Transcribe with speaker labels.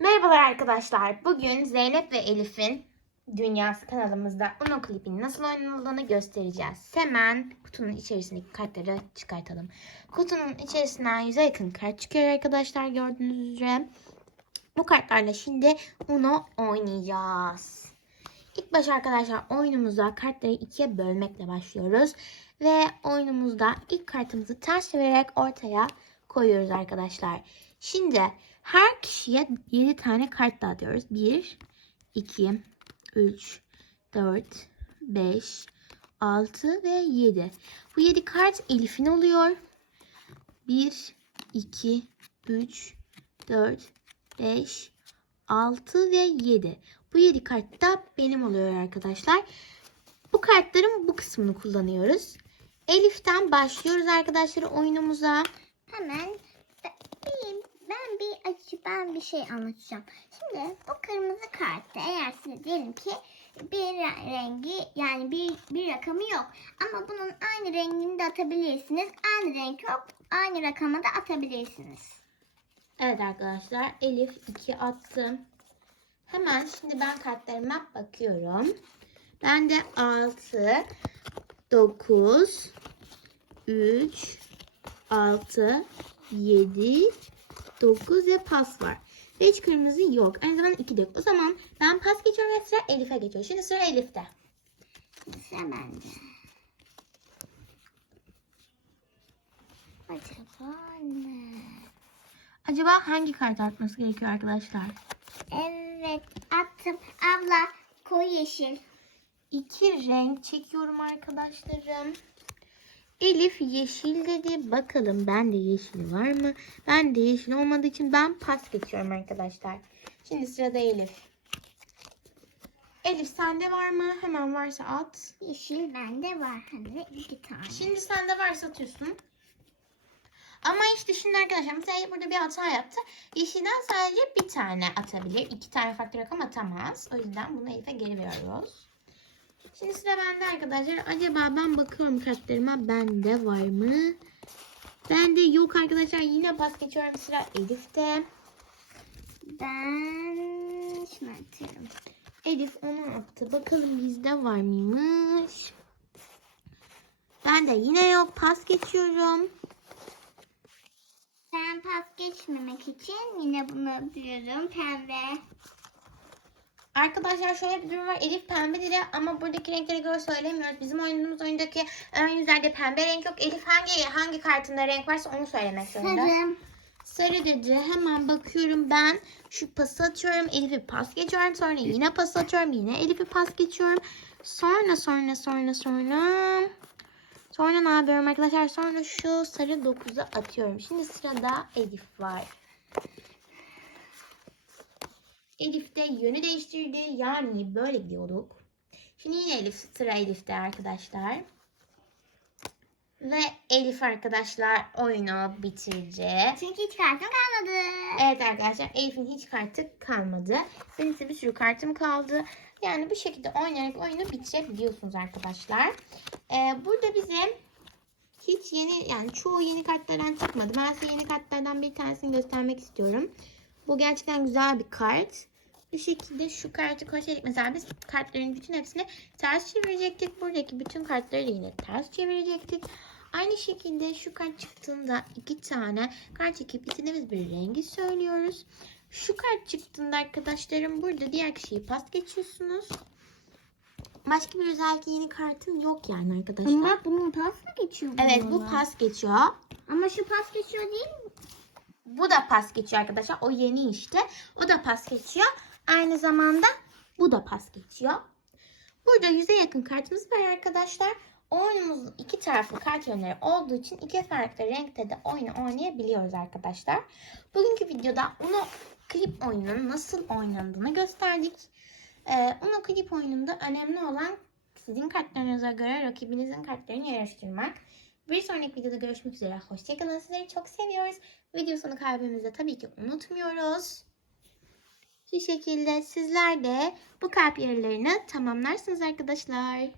Speaker 1: Merhabalar arkadaşlar. Bugün Zeynep ve Elif'in Dünyası kanalımızda Uno klibinin nasıl oynanıldığını göstereceğiz. Hemen kutunun içerisindeki kartları çıkartalım. Kutunun içerisinden yüze yakın kart çıkıyor arkadaşlar gördüğünüz üzere. Bu kartlarla şimdi Uno oynayacağız. İlk baş arkadaşlar oyunumuza kartları ikiye bölmekle başlıyoruz. Ve oyunumuzda ilk kartımızı ters çevirerek ortaya koyuyoruz arkadaşlar. Şimdi her kişiye 7 tane kart dağıtıyoruz. 1, 2, 3, 4, 5, 6 ve 7. Bu 7 kart Elif'in oluyor. 1, 2, 3, 4, 5, 6 ve 7. Bu 7 kart da benim oluyor arkadaşlar. Bu kartların bu kısmını kullanıyoruz. Elif'ten başlıyoruz arkadaşlar oyunumuza.
Speaker 2: Hemen ben, ben bir ben bir şey anlatacağım. Şimdi bu kırmızı kartta eğer size diyelim ki bir rengi yani bir, bir rakamı yok. Ama bunun aynı rengini de atabilirsiniz. Aynı renk yok. Aynı rakamı da atabilirsiniz.
Speaker 1: Evet arkadaşlar Elif 2 attım. Hemen şimdi ben kartlarıma bakıyorum. Ben de 6, 9, 3, 6, 7, 9 ve pas var. Ve hiç kırmızı yok. Aynı zamanda 2 de yok. O zaman ben pas geçiyorum ve sıra Elif'e geçiyor. Şimdi sıra Elif'te.
Speaker 2: Sıra bende. Acaba ne?
Speaker 1: Acaba hangi kart atması gerekiyor arkadaşlar?
Speaker 2: Evet attım. Abla koyu yeşil.
Speaker 1: İki renk çekiyorum arkadaşlarım. Elif yeşil dedi. Bakalım ben de yeşil var mı? Ben de yeşil olmadığı için ben pas geçiyorum arkadaşlar. Şimdi sırada Elif. Elif sende var mı? Hemen varsa at.
Speaker 2: Yeşil bende var. De iki tane.
Speaker 1: Şimdi sende varsa atıyorsun. Ama işte şimdi arkadaşlar mesela burada bir hata yaptı. Yeşilden sadece bir tane atabilir. İki tane farklı rakam atamaz. O yüzden bunu Elif'e geri veriyoruz. Şimdi sıra bende arkadaşlar. Acaba ben bakıyorum kartlarıma bende var mı? Bende yok arkadaşlar. Yine pas geçiyorum. Sıra Elif'te.
Speaker 2: Ben şunu atıyorum.
Speaker 1: Elif onu attı. Bakalım bizde var mıymış? Bende yine yok. Pas geçiyorum.
Speaker 2: Ben pas geçmemek için yine bunu yapıyorum. Pembe.
Speaker 1: Arkadaşlar şöyle bir durum var. Elif pembe dedi ama buradaki renklere göre söylemiyoruz. Bizim oynadığımız oyundaki ön yüzlerde pembe renk yok. Elif hangi hangi kartında renk varsa onu söylemek zorunda.
Speaker 2: Sarı.
Speaker 1: Sarı dedi. Hemen bakıyorum ben. Şu pası atıyorum. Elif'i pas geçiyorum. Sonra yine pas atıyorum. Yine Elif'i pas geçiyorum. Sonra sonra sonra sonra. Sonra ne yapıyorum arkadaşlar? Sonra şu sarı 9'u atıyorum. Şimdi sırada Elif var. Elif de yönü değiştirdi. Yani böyle gidiyorduk. Şimdi yine Elif sıra Elif'te arkadaşlar. Ve Elif arkadaşlar oyunu bitirecek.
Speaker 2: Çünkü hiç kartım kalmadı.
Speaker 1: Evet arkadaşlar Elif'in hiç kartı kalmadı. Benim ise bir sürü kartım kaldı. Yani bu şekilde oynayarak oyunu bitirebiliyorsunuz arkadaşlar. Ee, burada bize hiç yeni yani çoğu yeni kartlardan çıkmadı. Ben size yeni kartlardan bir tanesini göstermek istiyorum. Bu gerçekten güzel bir kart. Bu şekilde şu kartı koysaydık mesela biz kartların bütün hepsini ters çevirecektik. Buradaki bütün kartları da yine ters çevirecektik. Aynı şekilde şu kart çıktığında iki tane kart çekip istediğimiz bir rengi söylüyoruz. Şu kart çıktığında arkadaşlarım burada diğer kişiyi pas geçiyorsunuz. Başka bir özellik yeni kartım yok yani arkadaşlar.
Speaker 2: Ama bunun pas mı geçiyor?
Speaker 1: Evet bu pas geçiyor.
Speaker 2: Ama şu pas geçiyor değil mi?
Speaker 1: Bu da pas geçiyor arkadaşlar. O yeni işte. O da pas geçiyor. Aynı zamanda bu da pas geçiyor. Burada yüze yakın kartımız var arkadaşlar. Oyunumuzun iki taraflı kart yönleri olduğu için iki farklı renkte de oyunu oynayabiliyoruz arkadaşlar. Bugünkü videoda Uno klip oyununun nasıl oynandığını gösterdik. Ee, Uno klip oyununda önemli olan sizin kartlarınıza göre rakibinizin kartlarını yarıştırmak. Bir sonraki videoda görüşmek üzere. Hoşçakalın. Sizleri çok seviyoruz. Video sonu kalbimizde tabii ki unutmuyoruz. Şu şekilde sizler de bu kalp yarılarını tamamlarsınız arkadaşlar.